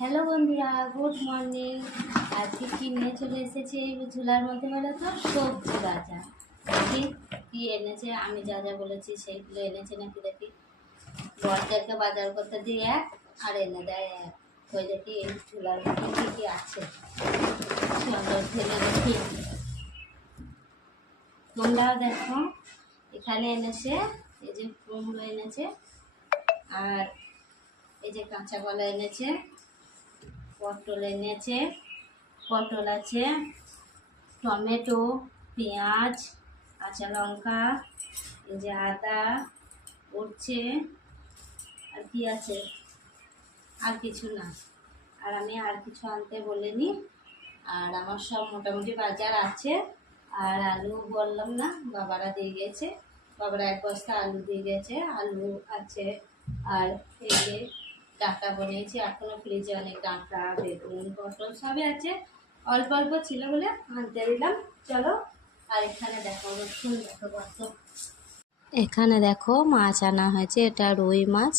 Hello বন্ধুরা, good morning. আজকে কি নিয়ে চলে এসেছে এই ঝুলার মধ্যে বলো তো? সবজি বাজার। দেখি কি এনেছে, আমি যা যা বলেছি সেইগুলো এনেছে নাকি দেখি। বরদেরকে বাজার করতে দিয়ে এক আর এনে দেয় এক। ওই দেখি এই ঝুলার মধ্যে কি কি আছে, সুন্দর ঢেলে দেখি। তোমরাও দেখো, এখানে এনেছে এই যে কুমড়ো এনেছে, আর এই যে কাঁচা কলা এনেছে, পটল এনেছে, পটল আছে, টমেটো, পেঁয়াজ, কাঁচা লঙ্কা, এই যে আদা উঠছে, আর কি আছে, আর কিছু না। আর আমি আর কিছু আনতে বলিনি। আর আমার সব মোটামুটি বাজার আছে। আর আলু বললাম না, বাবারা দিয়ে গেছে, বাবারা 1 বস্তা আলু দিয়ে গেছে, আলু আছে। আর এই যে ডাঁটা বনিয়েছি, এখনো ফ্রিজে অনেক ডাঁটা, বেগুন, পটল সবই আছে। অল্প অল্প ছিল বলে আনতে দিলাম। চলো। আর এখানে দেখো রসুন, দেখো কত, এখানে দেখো মাছ আনা হয়েছে, এটা রুই মাছ।